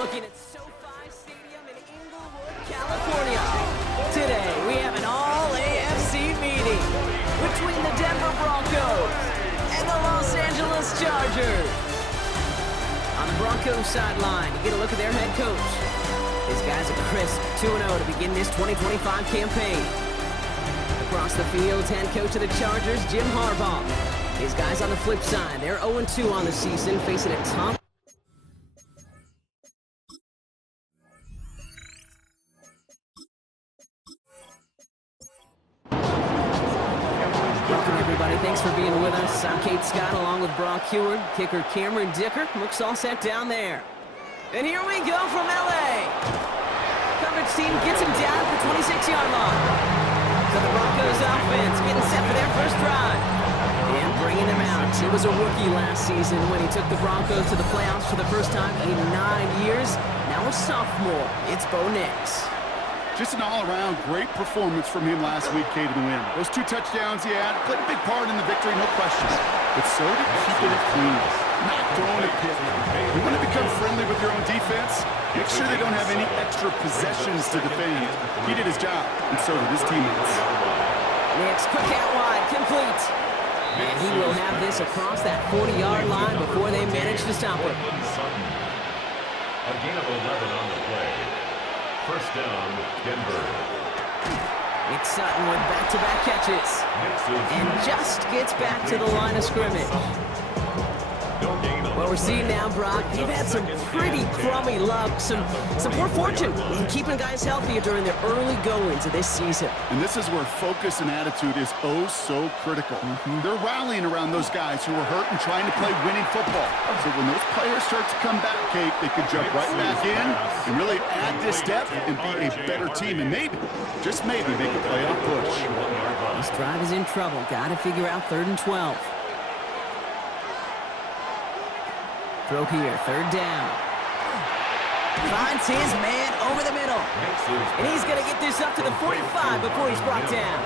looking at SoFi Stadium in Inglewood, California. Today, we have an all-AFC meeting between the Denver Broncos and the Los Angeles Chargers. On the Broncos sideline, you get a look at their head coach. These guys are crisp 2-0 to begin this 2025 campaign. Across the field, head coach of the Chargers, Jim Harbaugh. These guys on the flip side, they're 0-2 on the season, facing a top. Welcome, everybody. Thanks for being with us. I'm Kate Scott, along with Brock Heward, kicker Cameron Dicker. Looks all set down there. And here we go from L.A. Coverage team gets him down at the 26-yard line. So the Broncos offense getting set for their first drive. And bringing him out. He was a rookie last season when he took the Broncos to the playoffs for the first time in 9 years. Now a sophomore. It's Bo Nix. Just an all-around great performance from him last week, Kate, to win. Those 2 touchdowns he had played a big part in the victory, no question. But so did keeping it clean, not throwing a pick. You want to become friendly with your own defense? Make sure they don't have any extra possessions to defend. He did his job, and so did his teammates. Nix, quick out wide, complete. And he will have this across that 40-yard line before they manage to stop it. A gain of 11 on the play. First down, Denver. It's Sutton with back-to-back catches. And just gets back to the line of scrimmage. What we're seeing now, Brock, they've had some pretty crummy luck, some poor fortune in keeping guys healthier during their early goings of this season. And this is where focus and attitude is oh so critical. They're rallying around those guys who were hurt and trying to play winning football. So when those players start to come back, Kate, they could jump right back in and really add this step and be a better team. And maybe, just maybe, make a playoff push. This drive is in trouble. Got to figure out 3rd and 12. Throw here, 3rd down. Finds his man over the middle. And he's going to get this up to the 45 before he's brought down.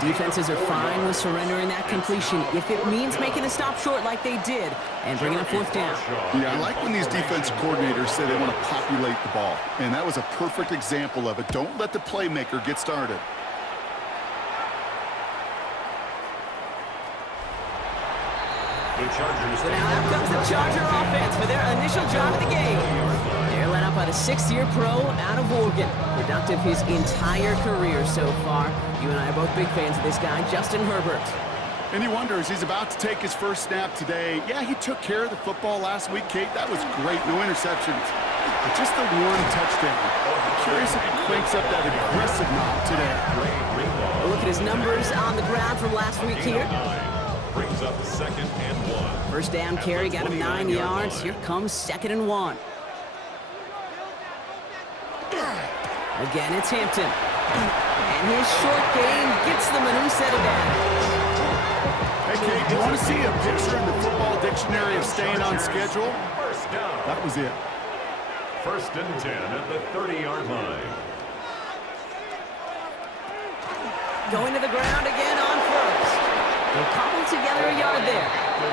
Defenses are fine with surrendering that completion if it means making a stop short like they did and bringing a 4th down. Yeah, I like when these defensive coordinators say they want to populate the ball. And that was a perfect example of it. Don't let the playmaker get started. So now out comes the Charger offense for their initial drive of the game. They're led up by the 6th-year pro out of Oregon. Productive his entire career so far. You and I are both big fans of this guy, Justin Herbert. And he wonders, he's about to take his first snap today. Yeah, he took care of the football last week, Kate. That was great. No interceptions. But just the 1 touchdown. I'm curious if he cranks up that aggressive knock today. A look at his numbers on the ground from last week here. Brings up 2nd and 1. First down carry, got him 9 yards. Here comes 2nd and 1. Again, it's Hampton. And his short game gets them a new set of downs. Hey, Kate, you want to see a picture in the football dictionary of staying on schedule? First down. That was it. 1st and 10 at the 30-yard line. Going to the ground again on 1st. They'll cobble together a yard there.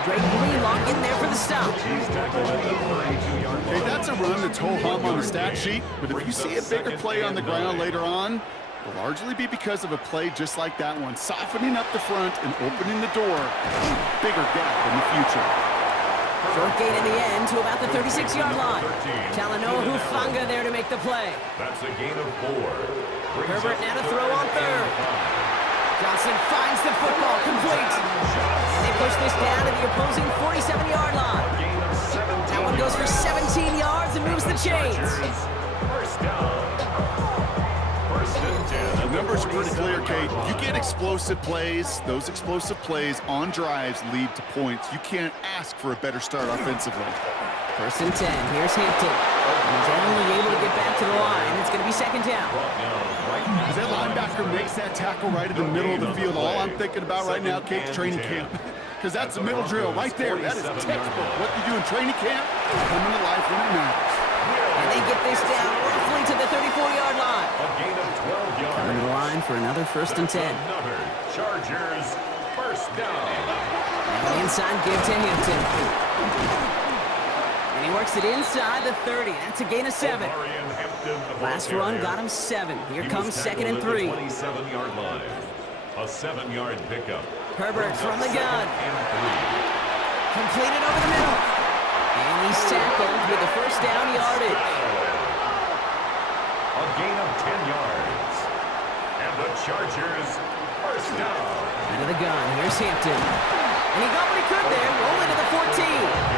Drake Greenlaw in there for the stop. He's tackled at the 32-yard line. Hey, that's a run that's ho-hum on the stat sheet, but if you see a bigger play on the ground later on, it'll largely be because of a play just like that one, softening up the front and opening the door to a bigger gap in the future. Short gain in the end to about the 36-yard line. Talanoa Hufanga there to make the play. That's a gain of 4. Herbert now to throw on 3rd. Johnson finds the football complete. And they push this down to the opposing 47-yard line. That one goes for 17 yards and moves the chains. First down. 1st and 10. The numbers are pretty clear, Kate. You get explosive plays. Those explosive plays on drives lead to points. You can't ask for a better start offensively. 1st and 10. Here's Hampton. He's only able to get back to the line. It's going to be 2nd down. As that linebacker makes that tackle right in the middle of the field, all I'm thinking about right now, Kate, is training camp. Because that's the middle drill right there. That is textbook. What you do in training camp, coming to life when it matters. And they get this down roughly to the 34-yard line. A gain of 12 yards. Coming to the line for another 1st and 10. Another Chargers first down. Now inside give to Hampton. And he works it inside the 30. That's a gain of 7. Last run got him 7. Here comes 2nd and 3. 27-yard line. A 7-yard pickup. Herbert from the gun. Completed over the middle. And he's tackled with the first down yardage. A gain of 10 yards. And the Chargers first down. Into the gun. Here's Hampton. And he got what he could there. Rolling to the 14.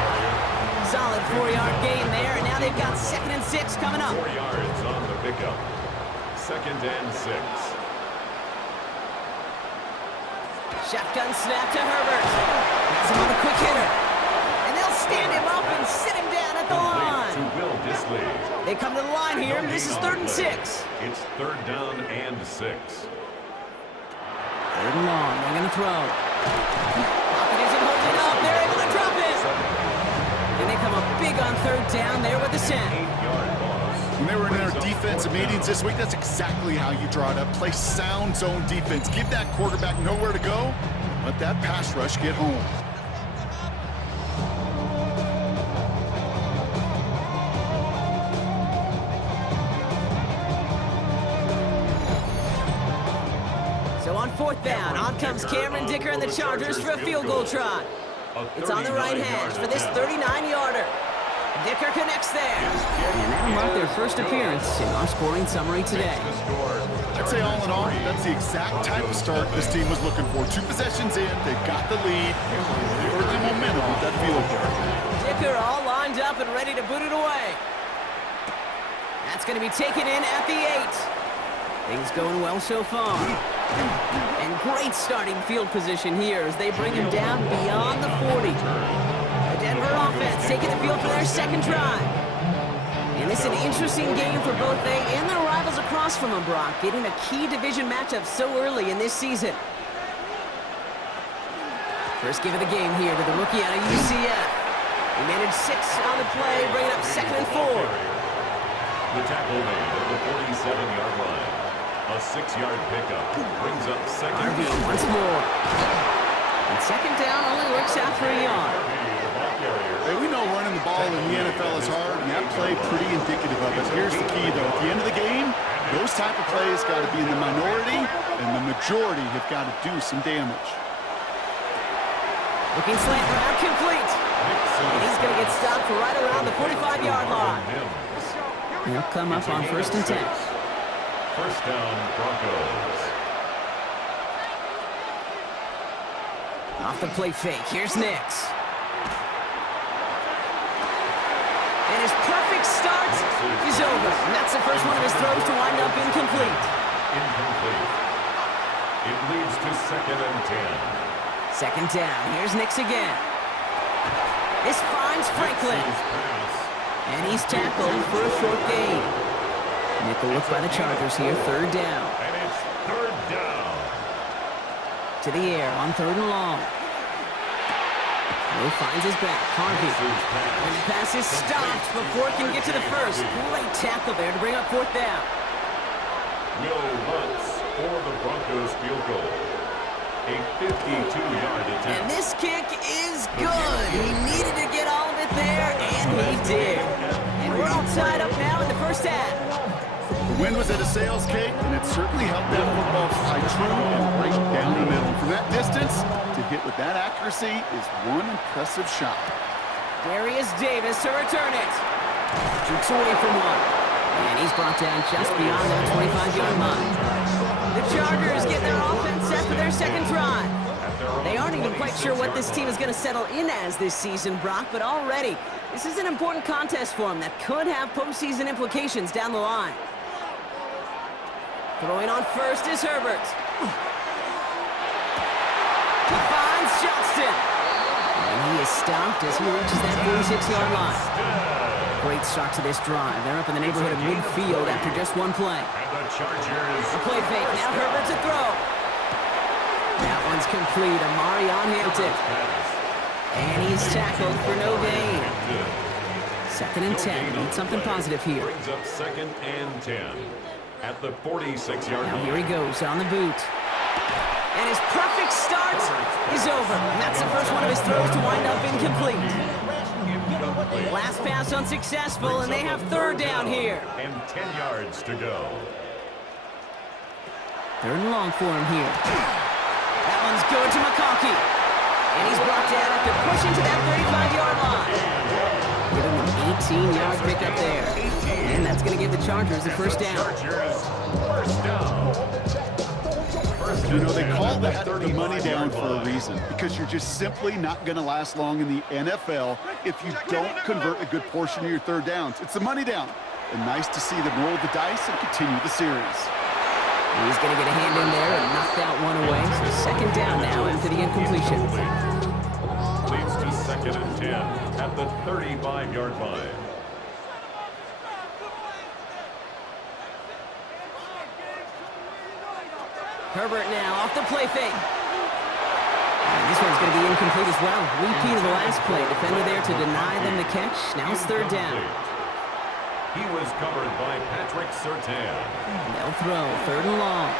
Solid 4-yard gain there. And now they've got 2nd and 6 coming up. 4 yards on the pickup. 2nd and 6. Shotgun snap to Herbert. Has him on a quick hitter. And they'll stand him up and sit him down at the line. To Will Dissly. They come to the line here. This is 3rd and 6. It's 3rd down and 6. 3rd and long. They're going to throw. Pocket isn't holding up. They're able to drop it. And they come up big on 3rd down there with the send. 8-yard loss. When they were in their defensive meetings this week, that's exactly how you draw it up. Play sound zone defense. Give that quarterback nowhere to go. Let that pass rush get home. So on 4th down, on comes Cameron Dicker and the Chargers for a field goal try. It's on the right hash for this 39-yarder. Dicker connects there. And that'll mark their first appearance in our scoring summary today. I'd say all in all, that's the exact type of start this team was looking for. 2 possessions in, they've got the lead. The early momentum with that field goal. Dicker all lined up and ready to boot it away. That's going to be taken in at the 8. Things going well so far. And great starting field position here as they bring him down beyond the 40. The Denver offense taking the field for their 2nd drive. And this is an interesting game for both they and their rivals across from them, Brock, getting a key division matchup so early in this season. First give of the game here to the rookie out of UCF. He managed 6 on the play, bringing up 2nd and 4. The tackle made at the 47-yard line. A 6-yard pickup brings up 2nd. RV once more. And 2nd down only works out for a yard. Hey, we know running the ball in the NFL is hard, and that play pretty indicative of it. Here's the key, though. At the end of the game, those type of plays got to be in the minority, and the majority have got to do some damage. Looking slant route complete. And he's going to get stopped right around the 45-yard line. He'll come up on 1st and 10. First down, Broncos. Off the play fake. Here's Nix. And his perfect start is over. And that's the first one of his throws to wind up incomplete. Incomplete. It leads to 2nd and 10. 2nd down. Here's Nix again. This finds Franklin. And he's tackled for a short gain. Nickel look by the Chargers here. 3rd down. And it's 3rd down. To the air on 3rd and long. Will finds his back. Harvey. And the pass is stopped before it can get to the 1st. Great tackle there to bring up 4th down. Will Lutz for the Broncos field goal. A 52-yard attempt. And this kick is good. He needed to get all of it there, and he did. And we're all tied up now in the 1st half. The win was at a sales cake, and it certainly helped that football fly true and right down the middle. From that distance, to hit with that accuracy is one impressive shot. Darius Davis to return it. Shoots away from one. And he's brought down just beyond that 25-yard line. The Chargers get their offense set for their 2nd drive. They aren't even quite sure what this team is going to settle in as this season, Brock, but already this is an important contest for them that could have postseason implications down the line. Throwing on 1st is Herbert. He finds Johnston. And he is stopped as he reaches that 46-yard line. Great start to this drive. They're up in the neighborhood of midfield after just one play. And the Chargers. A play fake. Now Herbert to throw. That one's complete. Amari on Hampton. And he's tackled for no gain. 2nd and 10. Need something positive here. Brings up 2nd and 10 at the 46-yard Now line. here he goes on the boot. And his perfect start is over. And that's the first one of his throws to wind up incomplete. incomplete. Last pass unsuccessful, and they have third down here. And 10 yards to go. Third and long for him here. That one's good to McConkey. And he's brought down after pushing to that 35-yard line. Give him an 18-yard pickup there. And that's going to give the Chargers the first down. Chargers, first down. You know, they call that the money down for a reason, because you're just simply not going to last long in the NFL if you don't convert a good portion of your third downs. It's the money down. And nice to see them roll the dice and continue the series. He's going to get a hand in there and knock that one away. So second down now after the incompletion. Leads to second and 10 at the 35-yard line. Herbert now off the play fake. And this one's going to be incomplete as well. Repeat of the last play. Defender there to deny them the catch. Now it's third down. He was covered by Patrick Surtain. They'll throw third and long.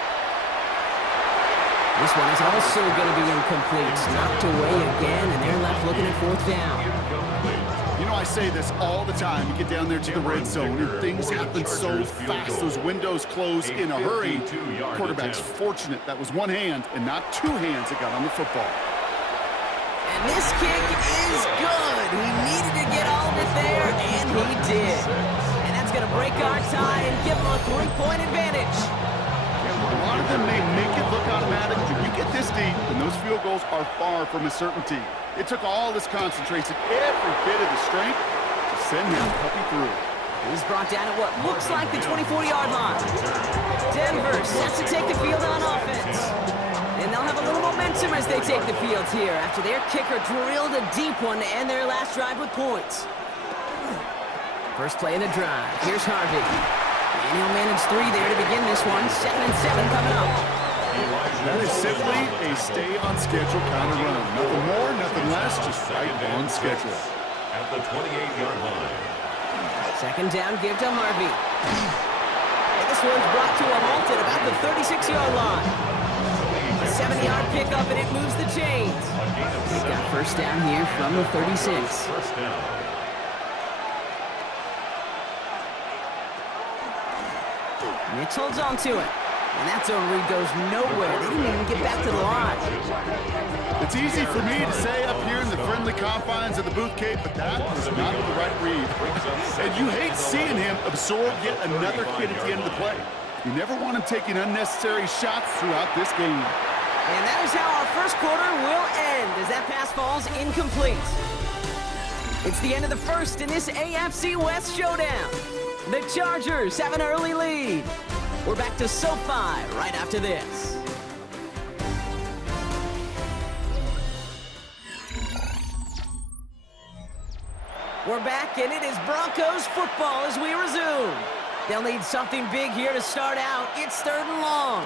This one is also going to be incomplete. Knocked away again, and they're left looking at fourth down. You know, I say this all the time. You get down there to the red zone, and things happen so fast. Those windows close in a hurry. Quarterback's fortunate that was one hand and not two hands that got on the football. And this kick is good. He needed to get all of it there, and he did. And that's going to break our tie and give him a 3-point advantage. A lot of them may make it look automatic, but you get this deep, and those field goals are far from a certainty. It took all this concentration, every bit of the strength, to send him puppy through. He's brought down at what looks like the 24-yard line. Denver sets to take the field on offense. And they'll have a little momentum as they take the field here after their kicker drilled a deep one to end their last drive with points. First play in the drive. Here's Harvey. And he'll manage 3 there to begin this one. 2nd and 7 coming up. That is simply a stay-on-schedule kind of run. Nothing more, nothing less, just right on schedule. At the 28-yard line. Second down, give to Harvey. And this one's brought to a halt at about the 36-yard line. A 7-yard pickup, and it moves the chains. He's got first down here from the 36. First down. Nix holds on to it. And that zone read goes nowhere. They didn't even get back to the line. It's easy for me to say up here in the friendly confines of the booth, Kate, but that was not the right read. And you hate seeing him absorb yet another kid at the end of the play. You never want him taking unnecessary shots throughout this game. And that is how our first quarter will end as that pass falls incomplete. It's the end of the first in this AFC West showdown. The Chargers have an early lead. We're back to SoFi right after this. We're back, and it is Broncos football as we resume. They'll need something big here to start out. It's third and long.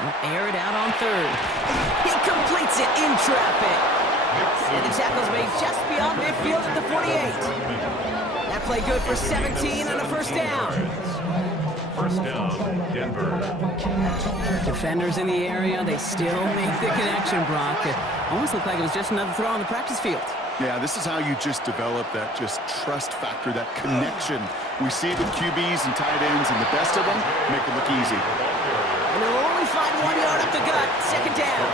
They'll air it out on third. He completes it in traffic. And the tackle's made just beyond midfield at the 48. That play good for 17 and a first down. First down, Denver. Defenders in the area, they still make the connection, Brock. It almost looked like it was just another throw on the practice field. Yeah, this is how you just develop that just trust factor, that connection. We see it with QBs and tight ends, and the best of them make it look easy. And they'll only find 1 yard up the gut. Second down.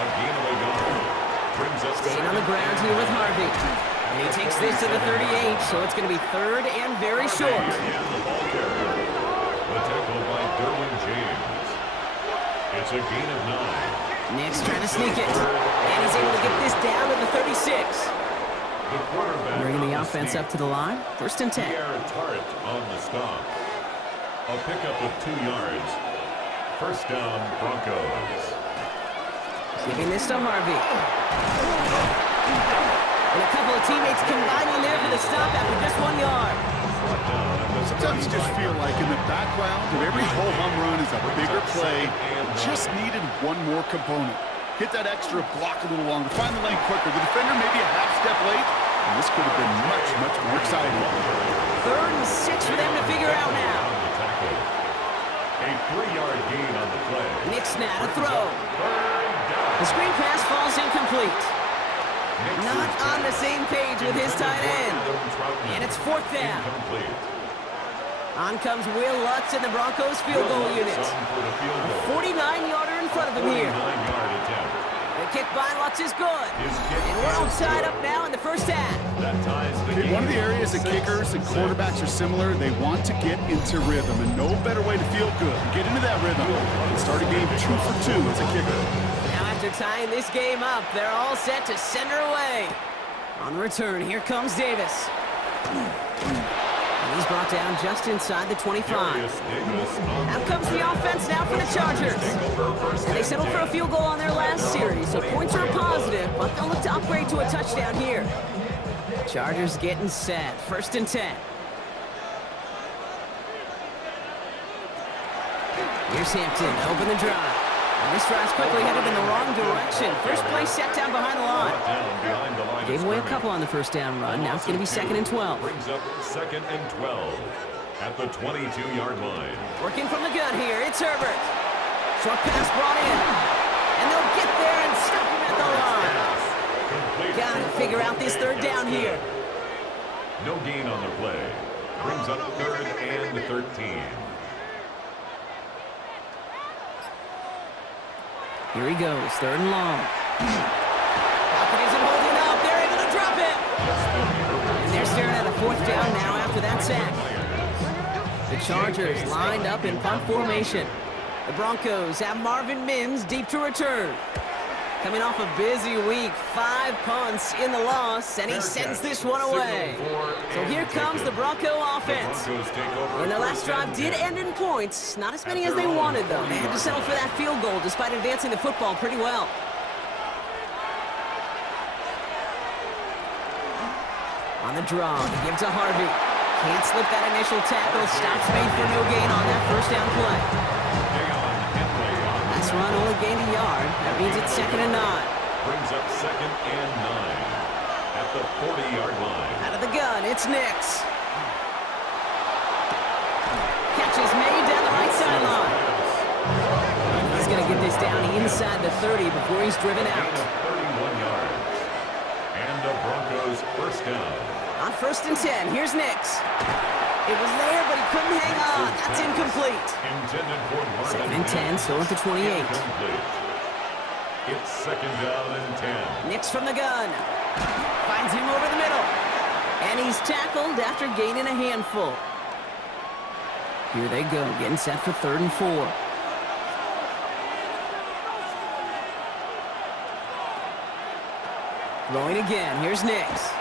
A gainaway guard brings up Staying on the ground here with Harvey. And he takes this to the 38, so it's going to be third and very short. The tackle by Derwin James. It's a gain of 9. Nick's trying to sneak it. And he's able to get this down to the 36. The quarterback Bringing the offense up to the line. First and 10. Pierre Tart on the stop. A pickup of 2 yards. First down, Broncos. Giving this to Harvey. And a couple of teammates combining there for the stop after just 1 yard. Sometimes you just feel like in the background of every whole home run is a bigger play. Just needed one more component. Hit that extra block a little longer. Find the lane quicker. The defender maybe a half step late. And this could have been much, much more exciting. Third and 6 for them to figure out now. A 3-yard gain on the play. Nick's now to throw. The screen pass falls incomplete. Not on the same page with his tight end. And it's fourth down. On comes Will Lutz in the Broncos field goal unit. A 49-yarder in front of him here. The kick by Lutz is good. And we're all tied up now in the first half. One of the areas that kickers and quarterbacks are similar, they want to get into rhythm, and no better way to feel good. Get into that rhythm and start a game 2 for 2 as a kicker. Now after tying this game up, they're all set to send her away. On the return, here comes Davis. And he's brought down just inside the 25. Out comes the offense now for the Chargers. And they settled for a field goal on their last series, so points are positive, but they'll look to upgrade to a touchdown here. Chargers getting set. 1st and 10. Here's Hampton, open the drive. And this drive's quickly headed in the wrong direction. First play set down behind the line. Gave away a couple on the first down run. Now it's going to be 2nd and 12. Brings up 2nd and 12 at the 22-yard line. Working from the gun here, it's Herbert. Short pass brought in. And they'll get there and stop him at the line. Gotta figure out this 3rd down here. No gain on the play. Brings up 3rd and 13. Here he goes, 3rd and long. Pocket isn't holding up. They're able to drop it. And they're staring at a 4th down now after that sack. The Chargers lined up in punt formation. The Broncos have Marvin Mims deep to return. Coming off a busy week, 5 punts in the loss, and he sends this one away. So here comes the Bronco offense. And their last drive did end in points. Not as many as they wanted, though. They had to settle for that field goal despite advancing the football pretty well. On the draw, they give to Harvey. Can't slip that initial tackle. Stops made for no gain on that 1st down play. Last run only gained a yard. That means it's 2nd and 9. Brings up 2nd and 9 at the 40-yard line. Out of the gun, it's Nix. Catch is made down the right sideline. He's going to get this down inside the 30 before he's driven out. 31 yards. And the Broncos 1st down. On 1st and 10, here's Nix. It was there, but he couldn't hang on. That's incomplete. Intended for 2nd and 10, still at the 28. Incomplete. It's 2nd down and 10. Nix from the gun. Finds him over the middle. And he's tackled after gaining a handful. Here they go, getting set for 3rd and 4. Throwing again, here's Nix.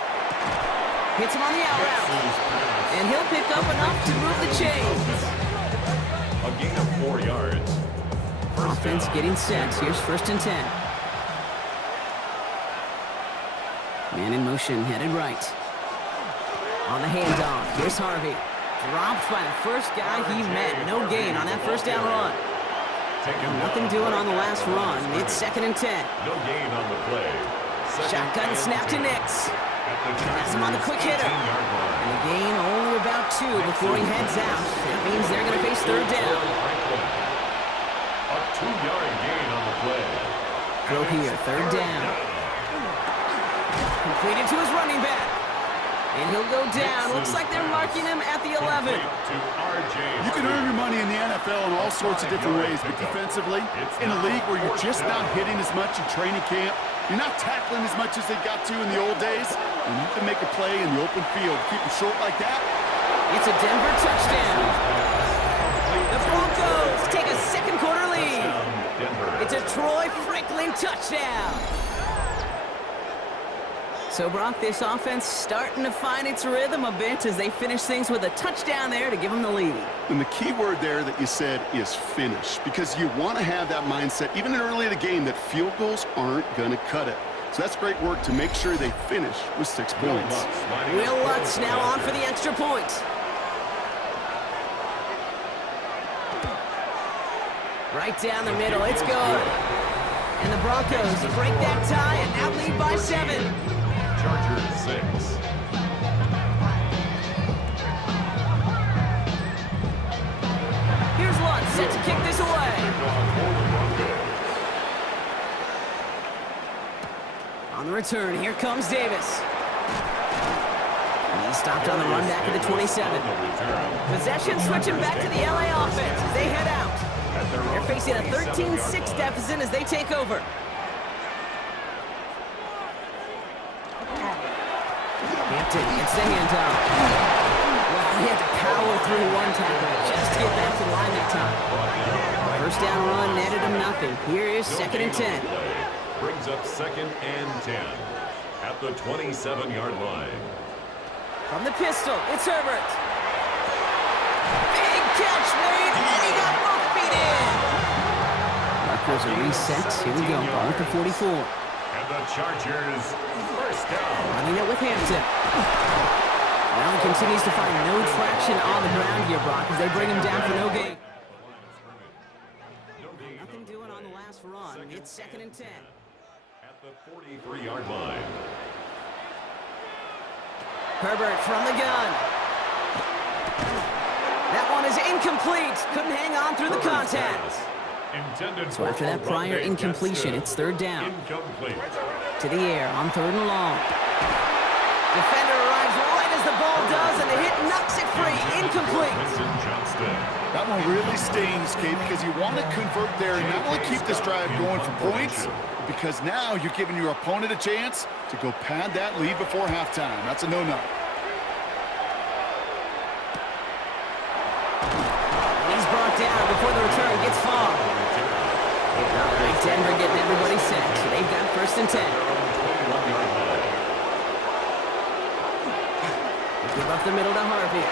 Hits him on the out route. And he'll pick up enough to move the chains. A gain of 4 yards. Offense getting set. Here's 1st and 10. Man in motion, headed right. On the handoff, here's Harvey. Dropped by the first guy he met. No gain on that 1st down run. Nothing doing on the last run. It's 2nd and 10. No gain on the play. Shotgun snap to Nix. Has him on the quick hitter. And the gain only about 2 before he heads out. That means they're going to face 3rd down. A 2-yard gain on the play. Throw here, 3rd down. Completed to his running back. And he'll go down. Looks like they're marking him at the 11. You can earn your money in the NFL in all sorts of different ways, but defensively, in a league where you're just not hitting as much in training camp, you're not tackling as much as they got to in the old days, and you can make a play in the open field. Keep it short like that. It's a Denver touchdown. The Broncos take a 2nd quarter lead. It's a Troy Franklin touchdown. So, Brock, this offense starting to find its rhythm a bit as they finish things with a touchdown there to give them the lead. And the key word there that you said is finish, because you want to have that mindset, even early in the game, that field goals aren't going to cut it. So that's great work to make sure they finish with 6 points. Will Lutz now on for the extra point. Right down the middle, it's good. And the Broncos break that tie and now lead by 7. Chargers 6. Here's Lutz set to kick this away. On On the return, here comes Davis. He stopped on the run back at the 27. Possession switching back to the LA offense as they head out. They're facing a 13-6 deficit as they take over. Hampton gets the handoff. Well, he had to power through one tackle just to get back to the line that time. First down run netted him nothing. Here is 2nd and 10. Brings up 2nd and 10 at the 27-yard line. From the pistol, it's Herbert. Big catch made, and he got both feet in. Broncos are reset. Here we go, ball at the 44. And the Chargers first down. Running it with Hampton. Well, he continues to find no traction on the ground here, Brock, as they bring him down for no gain. Nothing doing on the last run. It's 2nd and 10. At the 43-yard line. Herbert from the gun. That one is incomplete. Couldn't hang on through the contact. So after that prior incompletion, it's 3rd down. Incomplete. To the air on 3rd and long. Defender arrives right as the ball does, and the hit knocks it free. Incomplete. That one really stings, Kate, because you want to convert there and not only keep this drive going for points, because now you're giving your opponent a chance to go pad that lead before halftime. That's a no-no. He's brought down before the return gets far. All right, Denver getting everybody set, so they've got 1st and 10. Give up the middle to Harvey.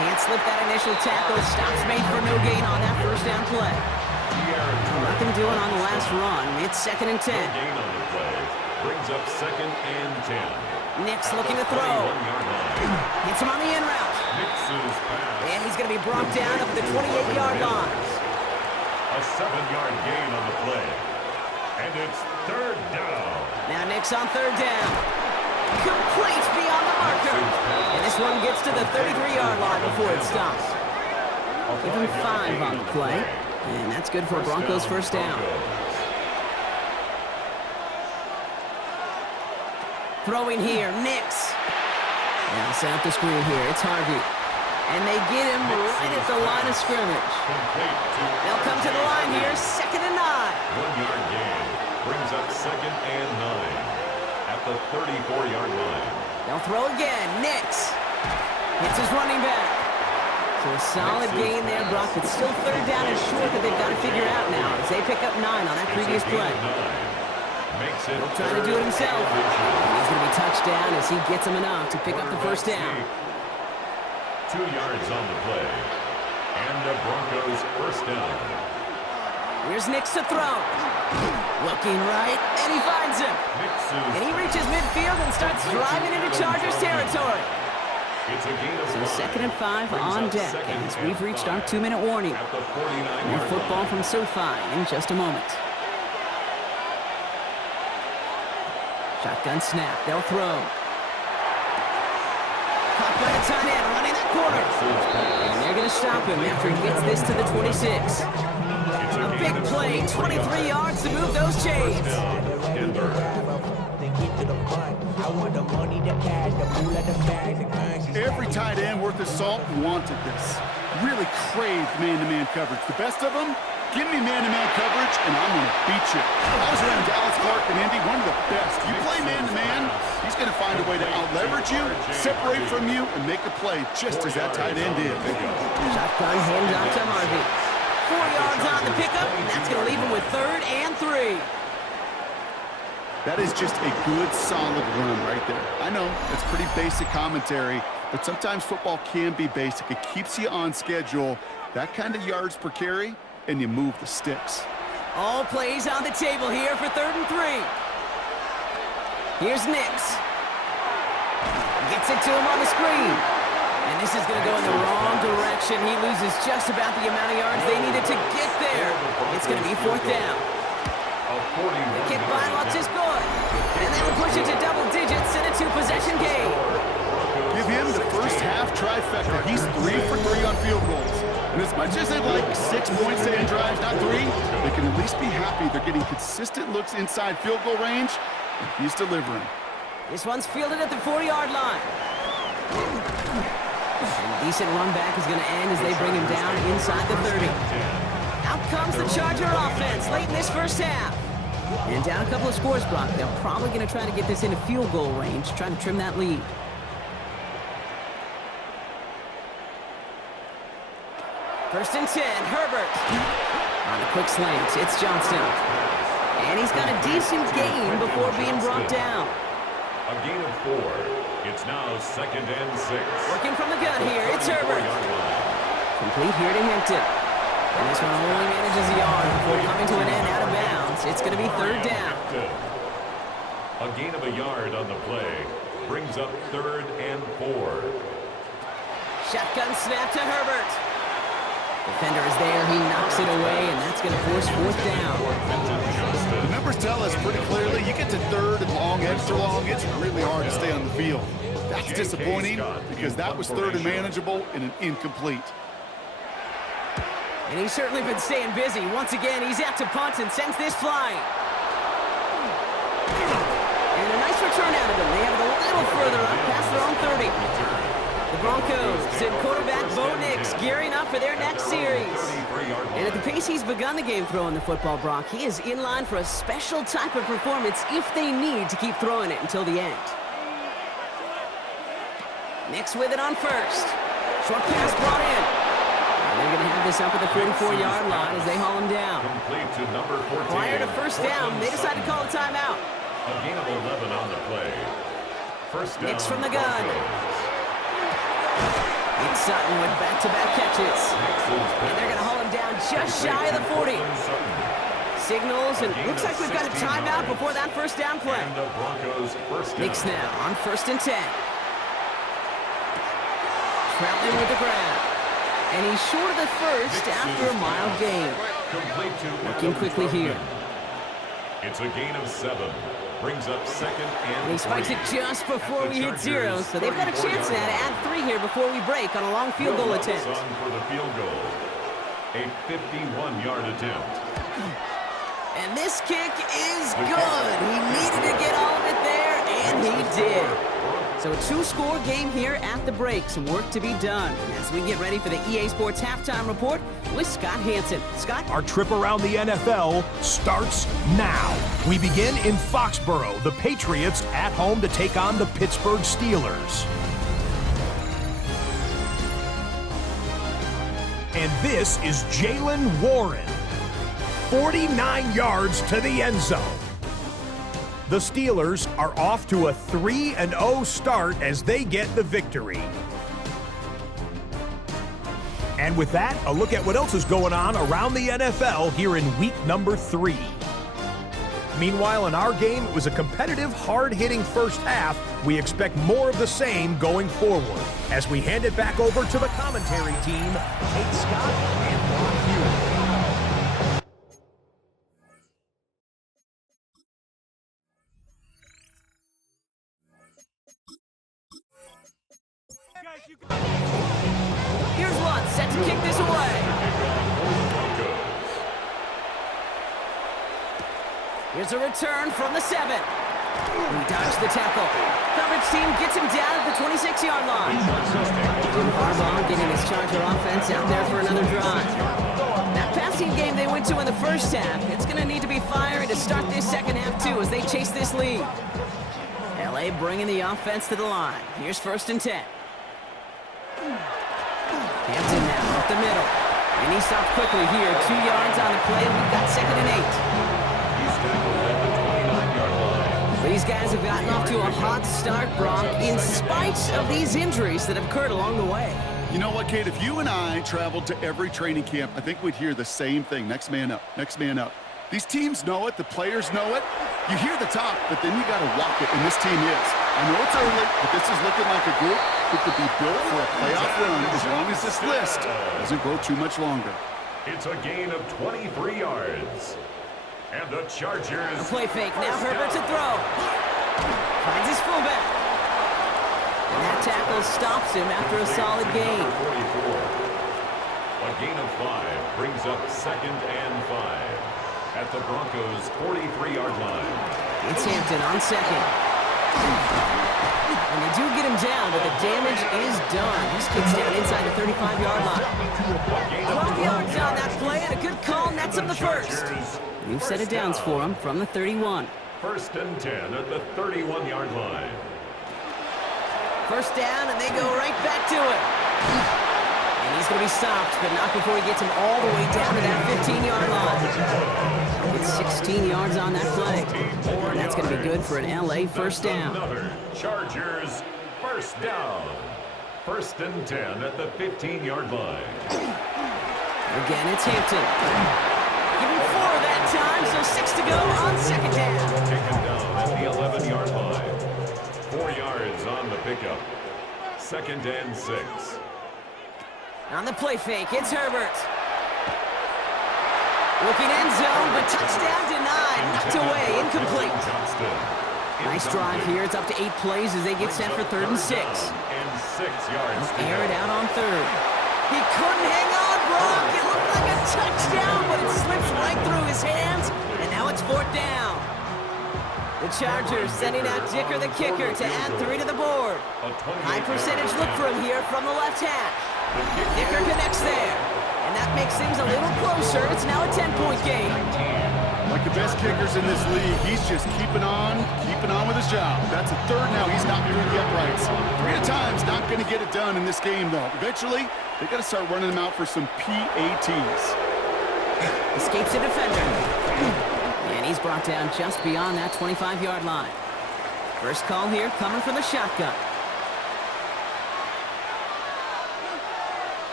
Can't slip that initial tackle. Stops made for no gain on that 1st down play. Nothing doing on the last run. It's 2nd and 10. Gain on the play. Brings up 2nd and 10. Nix looking to throw. Hits him on the in route. Nix's pass. And he's going to be brought down up at the 28-yard line. A 7-yard gain on the play. And it's 3rd down. Now Nix on 3rd down. Complete beyond the marker. And this one gets to the 33-yard line before it stops. Give him 5 on the play. And that's good for Broncos' 1st down. Throwing here, Nix. Now set up the screen here. It's Harvey. And they get him right at the line of scrimmage. They'll come to the line here, 2nd and 9. 1-yard gain. Brings up 2nd and 9 at the 34-yard line. They'll throw again. Nix hits his running back. So a solid gain there, Brock. It's still 3rd down and short that they've got to figure out now as they pick up 9 on that previous play. He'll try to do it himself. He's going to be touched down as he gets him enough to pick up the 1st down. 2 yards on the play. And the Broncos 1st down. Here's Nix to throw. Looking right, and he finds him. And he reaches midfield and starts driving into Chargers territory. It's a gain of So 2nd and 5 on deck as we've reached our 2-minute warning. More football from SoFi in just a moment. Shotgun snap, they'll throw. Caught by the tight end, running that corner. And they're going to stop him after he gets this to the 26. A big play, 23 yards to move those chains. Every tight end worth his salt wanted this. Really craved man-to-man coverage. The best of them, give me man-to-man coverage, and I'm going to beat you. I was around Dallas, Clark, and Indy, one of the best. You play man-to-man, he's going to find a way to out-leverage you, separate from you, and make a play just as that tight end did. Shotgun handoff to Harvey. 4 yards on the pickup, and that's going to leave him with 3rd and 3. That is just a good, solid run right there. I know, it's pretty basic commentary, but sometimes football can be basic. It keeps you on schedule, that kind of yards per carry, and you move the sticks. All plays on the table here for 3rd and 3. Here's Nix. Gets it to him on the screen. And this is going to go in the wrong direction. He loses just about the amount of yards they needed to get there. It's going to be 4th down. The kick by Lutz is good. And they will push it to double digits in a 2-possession game. Give him the first half trifecta. He's 3 for 3 on field goals. And as much as they like 6 points to end drives, not 3, they can at least be happy they're getting consistent looks inside field goal range He's delivering. This one's fielded at the 40-yard line. And decent run back is going to end as they bring him down inside the 30. Out comes the Charger offense late in this first half. And down a couple of scores, Brock. They're probably going to try to get this into field goal range, trying to trim that lead. First and 10, Herbert. On the quick slant, it's Johnson. And he's got a decent gain before being brought down. A gain of 4. It's now 2nd and 6. Working from the gun here, it's Herbert. Complete here to Hinton. And this one only manages a yard before coming to an end out of bounds. It's going to be 3rd down. A gain of a yard on the play brings up 3rd and 4. Shotgun snap to Herbert. Defender is there. He knocks it away, and that's going to force 4th down. The numbers tell us pretty clearly, you get to 3rd and long, extra long, it's really hard to stay on the field. That's disappointing because that was 3rd and manageable and an incomplete. And he's certainly been staying busy. Once again, he's out to punt and sends this flying. And a nice return out of him. They have it a little further up past their own 30. The Broncos and quarterback Bo Nix gearing up for their next series. And at the pace he's begun the game throwing the football, Brock, he is in line for a special type of performance if they need to keep throwing it until the end. Nix with it on first. Short pass brought in. And they're going to have this up at the 44-yard line as they haul him down. Complete to number 14. Prior to first down, they decide to call a timeout. A gain of 11 on the play. First down. Nix from the gun. It's Sutton with back-to-back catches. And they're going to haul him down just shy of the 40. Signals, and looks like we've got a timeout before that first down play. And the Broncos first down. Nix now on 1st and 10. Traveling with the grab. And he's short of the first after a mild gain. Working quickly here. It's a gain of 7. Brings up 2nd and he spikes it just before we hit 0, so they've got a chance now to add 3 here before we break on a long field goal attempt. On for the field goal. A 51-yard attempt. And this kick is good. He needed to get all of it there, and he did. So a 2-score game here at the break. Some work to be done as we get ready for the EA Sports Halftime Report with Scott Hansen. Scott? Our trip around the NFL starts now. We begin in Foxborough. The Patriots at home to take on the Pittsburgh Steelers. And this is Jaylen Warren. 49 yards to the end zone. The Steelers are off to a 3-0 start as they get the victory. And with that, a look at what else is going on around the NFL here in week number 3. Meanwhile, in our game, it was a competitive, hard-hitting first half. We expect more of the same going forward. As we hand it back over to the commentary team, Kate Scott and Brock Hughes. Here's Lutz set to kick this away. Here's a return from the 7. He dodged the tackle. Coverage team gets him down at the 26-yard line. Jim Harbaugh getting his Charger offense out there for another drive. That passing game they went to in the first half, it's going to need to be firing to start this second half too as they chase this lead. LA bringing the offense to the line. Here's 1st and 10. Hampton now up the middle. And he stopped quickly here. 2 yards on the play. We've got 2nd and 8. These guys have gotten off to a hot start, Brock, in spite of these injuries that have occurred along the way. You know what, Kate? If you and I traveled to every training camp, I think we'd hear the same thing. Next man up. Next man up. These teams know it. The players know it. You hear the talk, but then you got to walk it, and this team is. I know it's early, but this is looking like a group who could be built for a playoff run as long as this list doesn't grow too much longer. It's a gain of 23 yards. And the Chargers... A play fake. Now Herbert to throw. Finds his fullback. And that tackle stops him after a solid gain. 44. A gain of 5 brings up 2nd and 5. At the Broncos' 43-yard line. It's Hampton on second. And they do get him down, but the damage is done. This kicks down inside the 35-yard line. 12 yards on that play, and a good call nets him the first. New set of downs for him from the 31. First and 10 at the 31-yard line. First down, and they go right back to it. And he's going to be stopped, but not before he gets him all the way down to that 15-yard line. It's 16 yards on that play. And that's going to be good for an LA first down. Another Chargers first down. First and 10 at the 15-yard line. Again, it's Hampton. Give him 4 that time, so 6 to go on second down. Taken down at the 11-yard line. 4 yards on the pickup. Second and 6. On the play fake, it's Herbert. Looking end zone, but touchdown denied. Knocked away, incomplete. Nice drive here. It's up to 8 plays as they get set for 3rd and 6. And 6 yards. Air it out on 3rd. He couldn't hang on, Brock. It looked like a touchdown, but it slips right through his hands, and now it's 4th down. The Chargers sending out Dicker the kicker to add 3 to the board. High percentage look for him here from the left hash. Dicker connects there, and that makes things a little closer. It's now a 10-point game. Like the best kickers in this league, he's just keeping on with his job. That's a 3rd now. He's not doing the uprights. 3 at a time's not going to get it done in this game, though. Eventually, they got to start running them out for some PATs. Escapes a defender. And he's brought down just beyond that 25-yard line. First call here coming from the shotgun.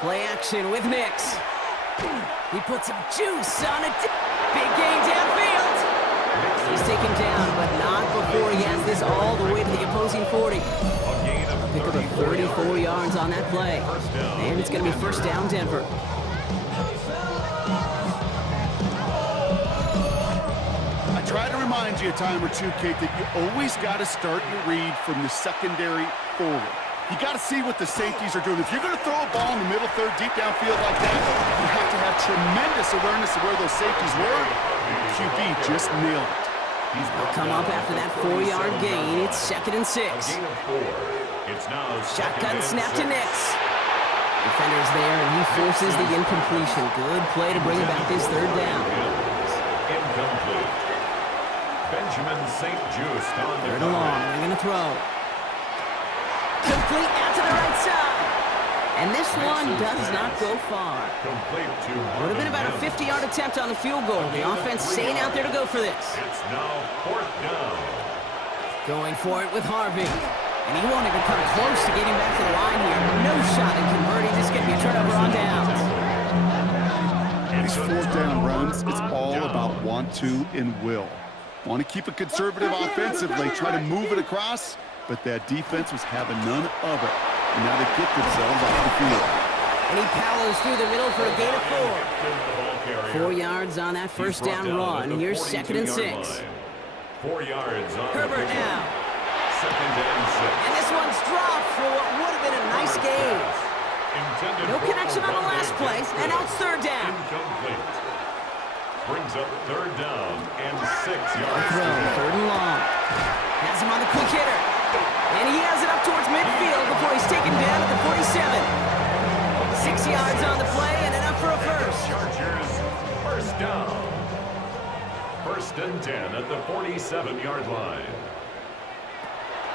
Play action with Nix. He puts some juice on it. Big game downfield. He's taken down, but not before he has this all the way to the opposing 40. Pick up a 34 yards on that play. And it's going to be first down Denver. I try to remind you a time or two, Kate, that you always got to start your read from the secondary forward. You got to see what the safeties are doing. If you're going to throw a ball in the middle third, deep downfield like that, you have to have tremendous awareness of where those safeties were. The QB just nailed it. They'll come up after that 4-yard gain. It's 2nd and 6. Gain of 4. It's now Shotgun snap to Nix. Defender's there, and he forces the incompletion. Good play to bring about this 3rd down. Incomplete. Benjamin St. Just on the 3rd and long. They're going to throw. Complete out to the right side. And this one does not go far. Complete to Would have been about a 50-yard attempt on the field goal. The offense staying out there to go for this. It's now 4th down. Going for it with Harvey. And he won't even come close to getting back to the line here. No shot in converting. This is going to be a turnover on downs. These 4th down runs, it's all about want to and will. Want to keep it conservative offensively, try to move it across, but that defense was having none of it. And now they get themselves off the field. And he powers through the middle for a gain of 4. 4 yards on that first down run. And here's 2nd and 6. 4 yards on Herbert now. 2nd and 6. And this one's dropped for what would have been a nice game. No connection on the last play. And now it's 3rd down. Incomplete. Brings up 3rd down and 6 yards. Throw, 3rd and long. Has him on the quick hitter. And he has it up towards midfield before he's taken down at the 47. 6 yards on the play and enough for a first. Chargers first down. 1st and 10 at the 47-yard line.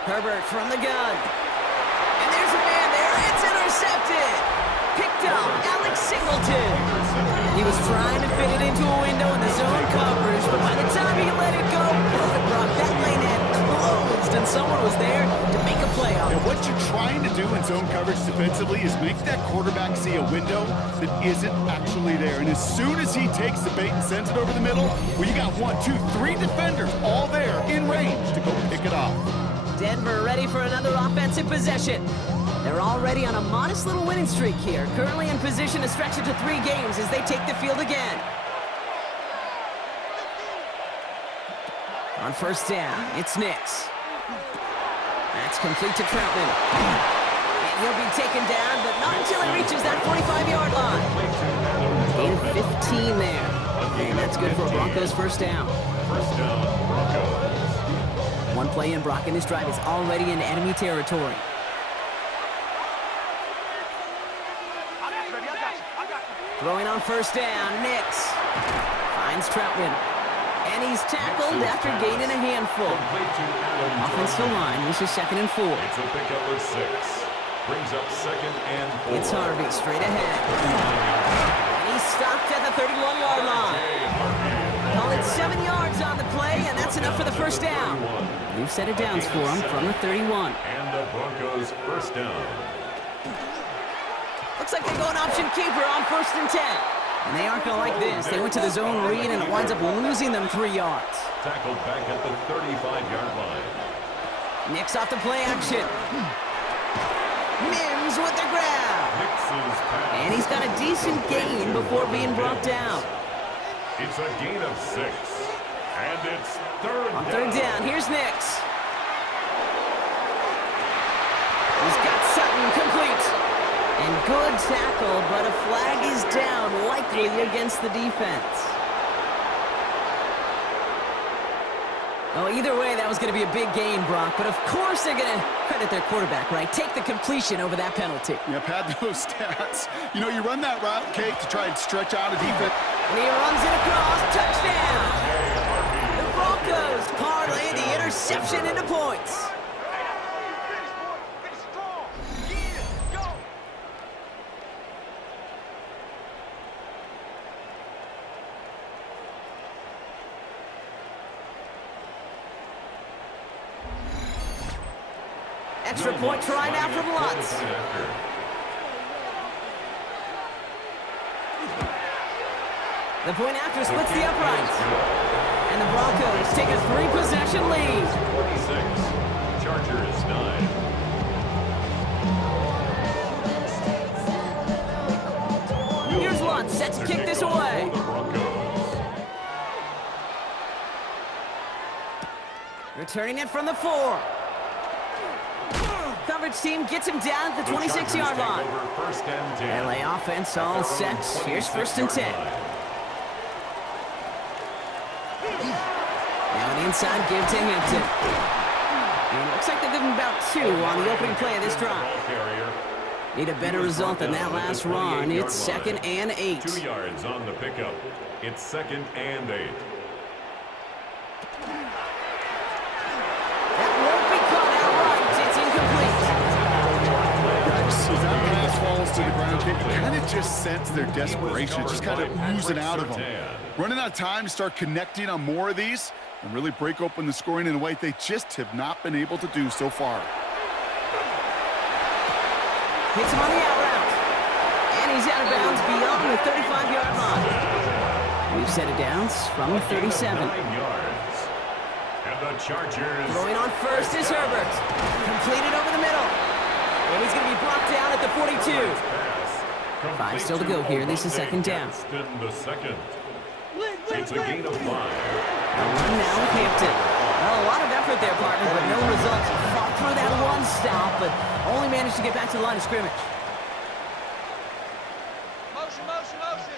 Herbert from the gun. And there's a man there. It's intercepted. Picked up Alex Singleton. He was trying to fit it into a window in the zone coverage, but by the time he let it go, that lane had closed, and someone was there to make a play on it. And what you're trying to do in zone coverage defensively is make that quarterback see a window that isn't actually there. And as soon as he takes the bait and sends it over the middle, well, you got 1, 2, 3 defenders all there in range to go pick it off. Denver ready for another offensive possession. They're already on a modest little winning streak here, currently in position to stretch it to 3 games as they take the field again. On first down, it's Nix. That's complete to Troutman. And he'll be taken down, but not until he reaches that 45-yard line. Gain of 15 there. And that's good for a Broncos first down. First down, Broncos. One play in, Brock, and this drive is already in enemy territory. Throwing on first down, Nix finds Troutman. And he's tackled after gaining a handful. Offensive line, this is 2nd and 4. It's a pickup of 6. Brings up 2nd and 4. It's Harvey straight ahead. And he's stopped at the 31-yard line. Call it 7 yards on the play, and that's enough for the first down. New set of downs for him from the 31. And the Broncos first down. Looks like they go an option keeper on 1st and 10. And they aren't going to like this. They went to the zone read, and it winds up losing them 3 yards. Tackled back at the 35-yard line. Nix off the play action. Mims with the grab. Nix's pass. And he's got a decent gain before being brought down. It's a gain of 6. And it's third On down. 3rd down, here's Nix. He's got Sutton complete. And good tackle, but a flag is down, likely against the defense. Oh, either way, that was going to be a big gain, Brock. But of course they're going to credit their quarterback, right? Take the completion over that penalty. Yep, had those stats. You know, you run that route, Kate, to try and stretch out a defense. And he runs it across. Touchdown! The Broncos parlay the interception into points. Extra point try now from Lutz. The point after splits the uprights. And the Broncos take a 3-possession lead. 46. Chargers 9. Here's Lutz set to kick this away. Returning it from the 4. Coverage team gets him down at the 26-yard line. First and 10. LA offense all set. Here's 1st and 10. Now an inside give to Hampton. And it looks like they give him about 2 on the opening play of this drive. Need a better result than that last run. It's 2nd and 8. 2 yards on the pickup. It's 2nd and 8. That won't be caught outright. It's incomplete. As that pass falls to the ground, you kind of just sense their desperation, just kind of oozing out of them. Running out of time to start connecting on more of these and really break open the scoring in a way they just have not been able to do so far. Hits him on the out route. And he's out of bounds beyond the 35-yard line. We've set it downs from the 37. 9 yards. And the Chargers. Throwing on first is Herbert. Completed over the middle. And he's going to be brought down at the 42. 5 still to go here. This is 2nd down. The second. It's a gain of 5. A run now with Hampton. Well, a lot of effort there, partner, but no results. Fought through that one stop, but only managed to get back to the line of scrimmage. Motion, motion, motion.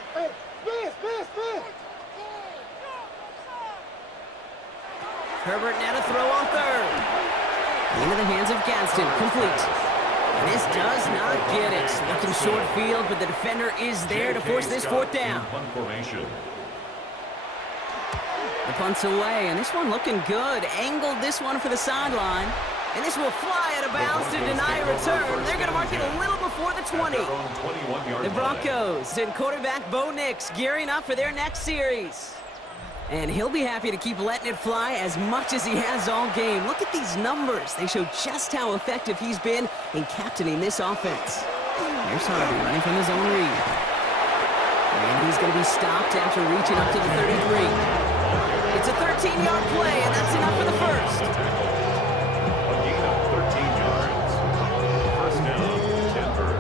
Herbert now to throw on 3rd. Into the hands of Gadsden. Complete. And this does not get it. Looking short field, but the defender is there to force this 4th down. Punt formation. The punt's away, and this one looking good. Angled this one for the sideline. And this will fly out of bounds to deny a return. They're going to mark it a little before the 20. The Broncos and quarterback Bo Nix gearing up for their next series. And he'll be happy to keep letting it fly as much as he has all game. Look at these numbers. They show just how effective he's been in captaining this offense. Here's Harvey running from the zone read. And he's going to be stopped after reaching up to the 33. It's a 13-yard play, and that's enough for the first. A gain of 13 yards. First down, Denver.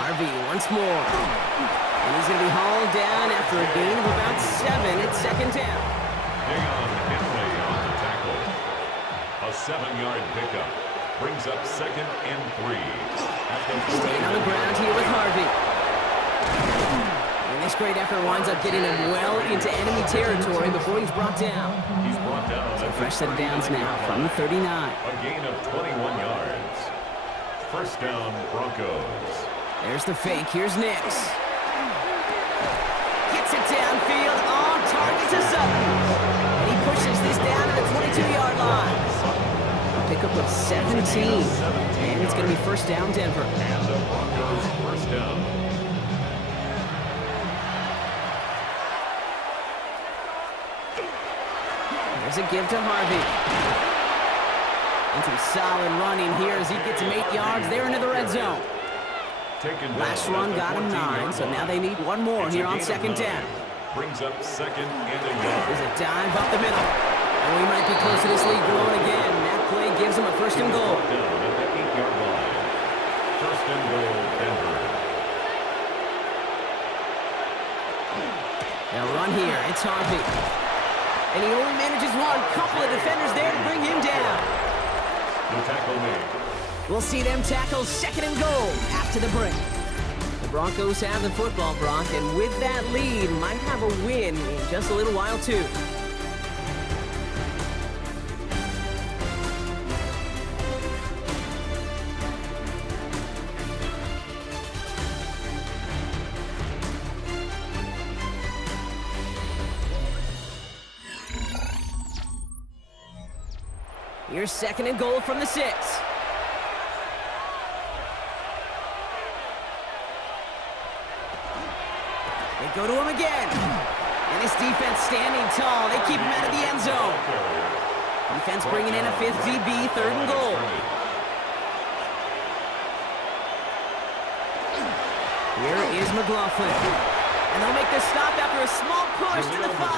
Harvey once more. And he's going to be hauled down after a gain of about 7. It's 2nd down. Dion Henley on the tackle. A 7-yard pickup. Brings up 2nd and 3. Staying on the ground here with Harvey. And this great effort winds up getting him well into enemy territory before he's brought down. He's brought down So fresh set of downs now from the 39. A gain of 21 yards. First down, Broncos. There's the fake. Here's Nix. Gets it downfield on target to Sutton. And he pushes this down to the 22-yard line. A pickup of 17. And it's going to be first down, Denver. And the Broncos first down. There's a give to Harvey. And some solid running here as he gets him 8 yards. They're into the red zone. Last run got him 9, so now they need one more here on second down. Brings up 2nd and a yard. There's a dive up the middle. And we might be close to this lead growing again. That play gives him a first and goal. Down at the 8-yard line. First and goal, Denver. Now run here. It's Harvey. And he only manages one. Couple of defenders there to bring him down. The tackle made. We'll see them tackle second and goal after the break. The Broncos have the football, Brock, and with that lead, might have a win in just a little while, too. Here's second and goal from the 6. They go to him again. And this defense standing tall. They keep him out of the end zone. Defense bringing in a 5th DB, third and goal. Here is McLaughlin. And they'll make the stop after a small push to the 5.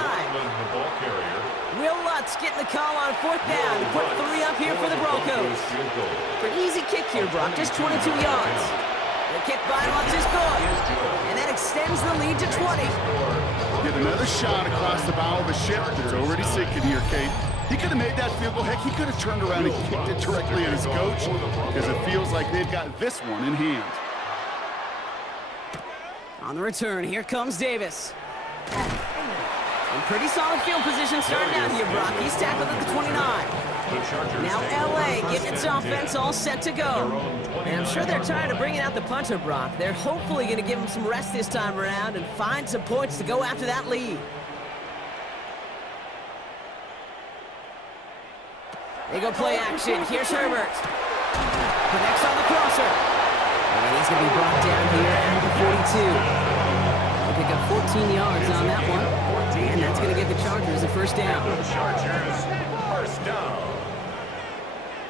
Will Lutz getting the call on 4th down to put 3 up here for the Broncos. Pretty easy kick here, Brock, just 22 yards. The kick by Lutz is good, and that extends the lead to 20. Get another shot across the bow of a ship that's already sinking here, Kate. He could have made that field goal. Heck, he could have turned around and kicked it directly at his coach because it feels like they've got this one in hand. On the return, here comes Davis. In pretty solid field position starting out here, Brock. He's tackled at the 29. Now LA getting its offense all set to go. And I'm sure they're tired of bringing out the punter, Brock. They're hopefully going to give him some rest this time around and find some points to go after that lead. They go play action. Here's Herbert. Connects on the crosser. And he's going to be brought down here at the 42. They'll pick up 14 yards on that one. And that's going to give the Chargers a first down. Chargers, first down.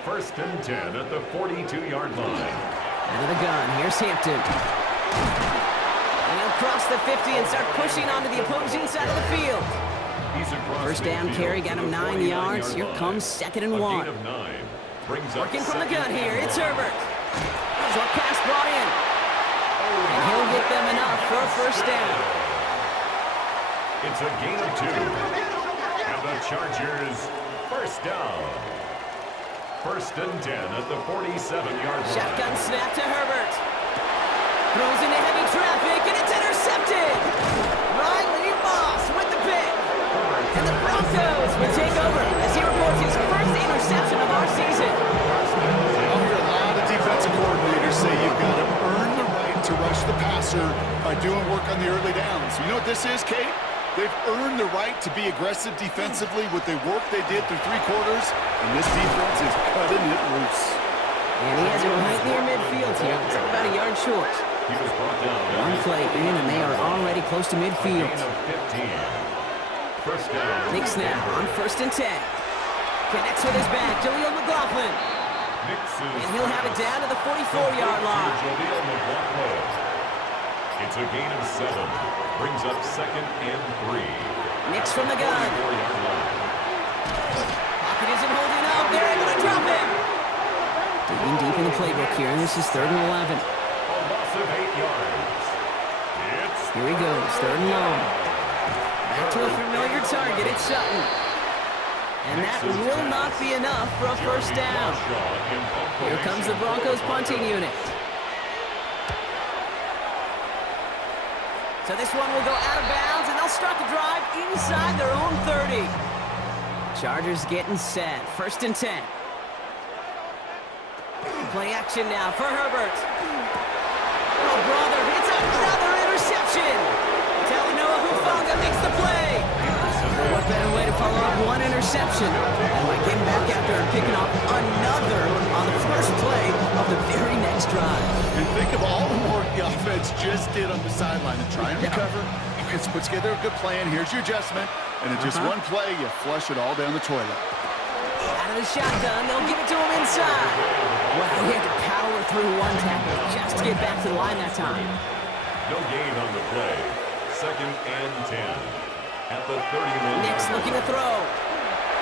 First and 10 at the 42-yard line. Out of the gun, here's Hampton. And he'll cross the 50 and start pushing onto the opposing side of the field. First down carry, got him 9 yards. Here comes second and 1. Working from the gun here, it's Herbert. Short pass brought in. And he'll get them enough for a first down. It's a gain of 2. And the Chargers, first down. First and 10 at the 47-yard line. Shotgun snap to Herbert. Throws into heavy traffic, and it's intercepted. Riley Moss with the pick. And the Broncos will take over as he reports his first interception of our season. I'll hear a lot of defensive coordinators say you've got to earn the right to rush the passer by doing work on the early downs. You know what this is, Kate? They've earned the right to be aggressive defensively with the work they did through 3 quarters, and this defense is cutting it loose. And he has it right near midfield here. It's about a yard short. He was brought down. One play in, and they are already close to midfield. Gain of 15. First down. Big snap on first and 10. Connects with his back, Jaleel McLaughlin. And he'll have it down to the 44-yard line. Jaleel McLaughlin. It's a gain of 7. Brings up second and 3. Nix from the gun. Pocket isn't holding up. They're able to drop him. Digging deep in the playbook here, and this is 3rd and 11. A loss of 8 yards. Here he goes, 3rd and long. Back to a familiar target, it's Sutton. And that will not be enough for a first down. Here comes the Broncos punting unit. So this one will go out of bounds, and they'll start the drive inside their own 30. Chargers getting set. First and 10. Play action now for Herbert. Oh, brother, it's another interception. Talanoa Hufanga makes the play. Well, what better way to follow up one interception than by getting back out there and picking up another on the first play of the very next drive. And think of all the work the offense just did on the sideline to try and recover. It's put together a good plan. Here's your adjustment. And in just one play, you flush it all down the toilet. Out of the shotgun, they'll give it to him inside. Wow, he had to power through one tackle just to get back to the line that time. No gain on the play. Second and 10. At the 31. Nick's looking to throw.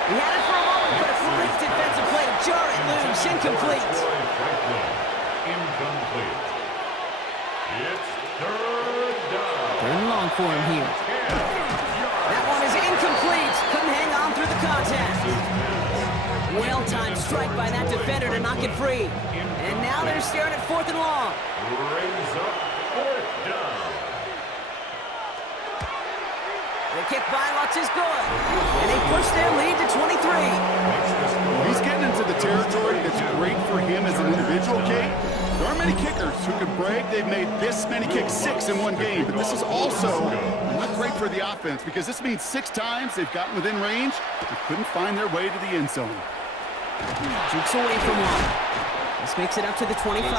He had it for a moment, but a great defensive play to jar it loose. Incomplete. Incomplete. It's third down. Third and long for him here. That one is incomplete. Couldn't hang on through the contact. Well-timed strike by that defender to knock it free. And now they're staring at fourth and long. Brings up fourth down. The kick by Lutz is good. And they push their lead to 23. He's getting into the territory that's great for him as an individual, Kate. There aren't many kickers who can brag they've made this many kicks, 6 in one game. But this is also not great for the offense because this means 6 times they've gotten within range but couldn't find their way to the end zone. Jukes away from one. This makes it up to the 25.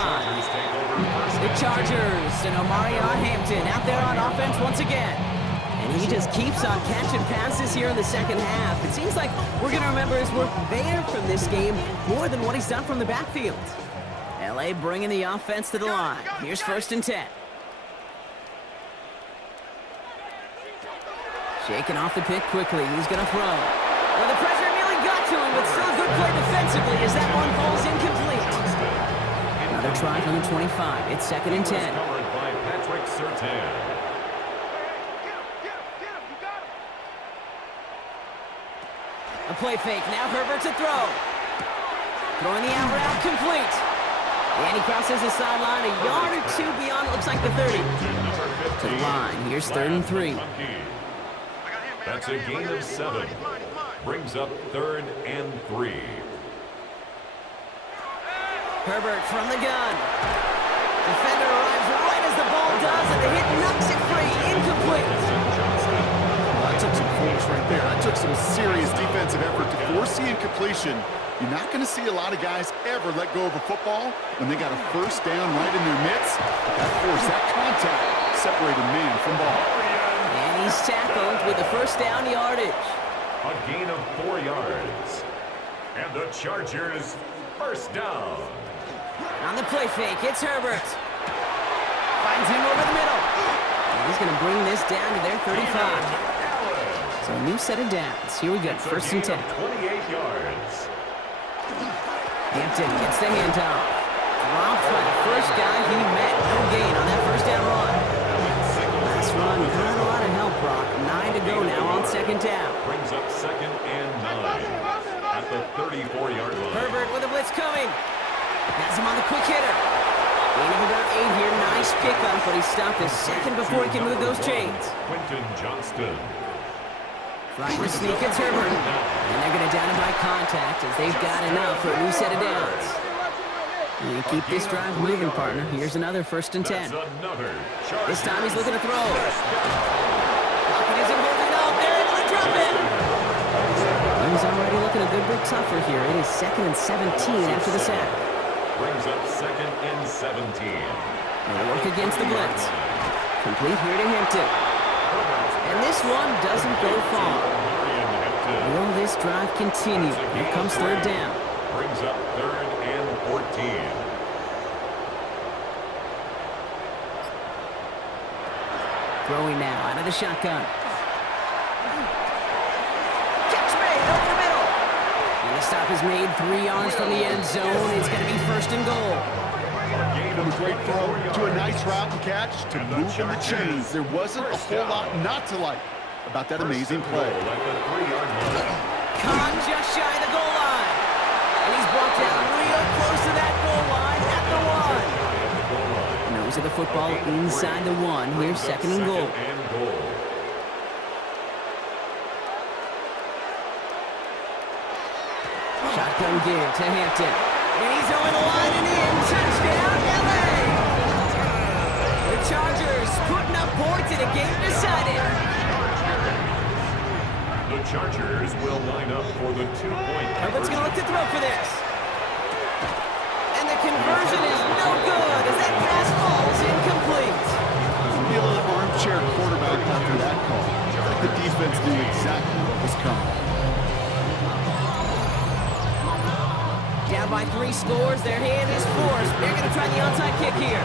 The Chargers and Omarion Hampton out there on offense once again. And he just keeps on catching passes here in the second half. It seems like we're going to remember his work there from this game more than what he's done from the backfield. LA bringing the offense to the line. Here's first and 10. Shaking off the pick quickly. He's going to throw. Well, the pressure nearly got to him, but still a good play defensively as that one falls incomplete. Another try from the 25. It's second and 10. Covered by Patrick Surtain. A play fake. Now Herbert to throw. Throwing the out route complete. And he crosses the sideline a yard or two beyond, looks like the 30. To the line. Here's third and 3. That's a gain of 7. Brings up third and 3. Herbert from the gun. Defender arrives right as the ball does, and the hit knocks it free. Incomplete. That took some force right there. That took some serious defensive effort to force the incompletion. You're not going to see a lot of guys ever let go of a football when they got a first down right in their midst. That force, that contact, separated man from ball. And he's tackled with the first down yardage. A gain of 4 yards. And the Chargers first down. On the play fake, it's Herbert. Finds him over the middle. And he's going to bring this down to their 35. So a new set of downs. Here we go, first and 10. 28 yards. Hampton gets the handoff. Dropped by the first guy he met. No gain on that first down run. Last run, not a lot of help, Brock. 9 to go now on second down. Brings up second and 9 at the 34-yard line. Herbert with a blitz coming. Has him on the quick hitter. Gain of about 8 here. Nice pickup, but he stopped a second before he can move those chains. Quentin Johnston. Right with sneak, it's Herbert. And they're going to down him by contact as they've got enough for a new set of downs. You keep this drive moving, partner. Here's another first and 10. This time he's looking to throw. Lockett isn't holding up. They're able to drop it. He's already looking a good bit tougher here. It is second and 17 after the sack. Brings up second and 17. They'll work against the blitz. Complete here to Hampton. And this one doesn't go far. Will this drive continue? Here comes third down. Brings up third and 14. Throwing now out of the shotgun. Catch made over the middle. And the stop is made 3 yards from the end zone. It's going to be first and goal. From a great throw to a nice route and catch to moving the chains. There wasn't a whole lot not to like about that amazing play. caught just shy of the goal line. And he's brought down real close to that goal line at the 1. Nose of the football inside the 1. Here's second and goal. Shotgun give to Hampton. And he's over the line and in. Touchdown, LA! The Chargers putting up points in a game decided. The Chargers will line up for the 2-point Herbert's going to look to throw for this. And the conversion is no good as that pass falls incomplete. Be a little armchair quarterback after that call. I think the defense knew exactly what was coming. Down by 3 scores, their hand is forced. They're going to try the onside kick here.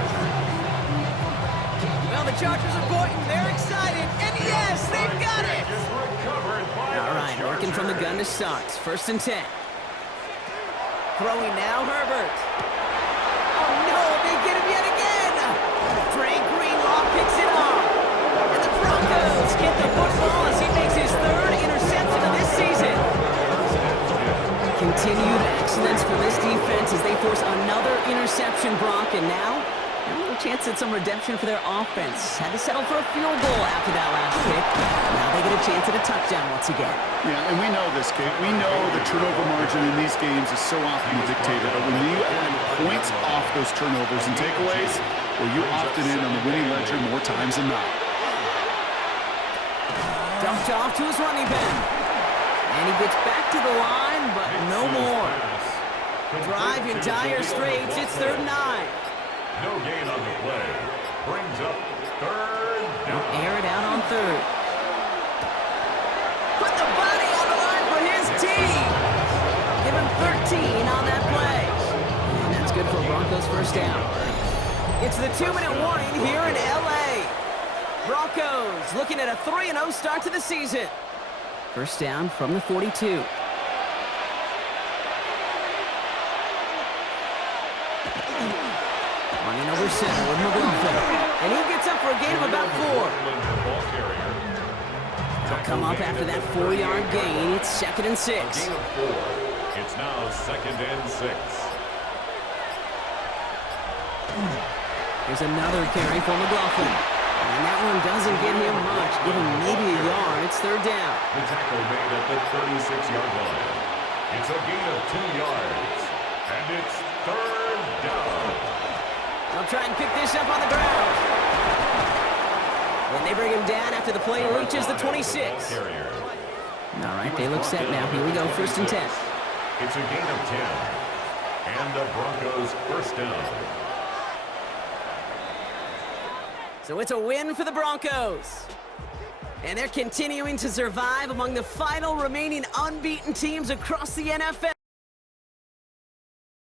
Well, the Chargers are pointing. They're excited. And yes, they've got it. All right, working from the gun to start. First and 10. Throwing now, Herbert. Oh, no, they get him yet again. Drake Greenlaw picks it off. And the Broncos get the football as he makes his 3rd interception of this season. Continued excellence for this defense as they force another interception, Brock, and now a little chance at some redemption for their offense. Had to settle for a field goal after that last pick. Now they get a chance at a touchdown once again. Yeah, and we know this, Kate. We know the turnover margin in these games is so often dictated, but when you add points off those turnovers and takeaways, well, you opted in on the winning ledger more times than not. Dumped off to his running back. And he gets back to the line, but no more. Drive in dire straits. It's 3rd and 9. No gain on the play. Brings up 3rd down. Air it out on 3rd. Put the body on the line for his team. Give him 13 on that play. And that's good for Broncos first down. It's the 2-minute warning here in LA. Broncos looking at a 3-0 start to the season. First down from the 42. Running over center with McLaughlin. And he gets up for a gain of about 4. They'll come up after that 4-yard gain. It's 2nd and 6. Gain of 4. It's now 2nd and 6. Here's another carry for McLaughlin. And that one doesn't get him much. Give him maybe a yard. It's 3rd down. The tackle made at the 36-yard line. It's a gain of 2 yards. And it's 3rd down. They'll try and pick this up on the ground. And they bring him down after the play reaches the 26. All right, they look set now. Here we go, 1st and 10. It's a gain of 10. And the Broncos first down. So it's a win for the Broncos. And they're continuing to survive among the final remaining unbeaten teams across the NFL.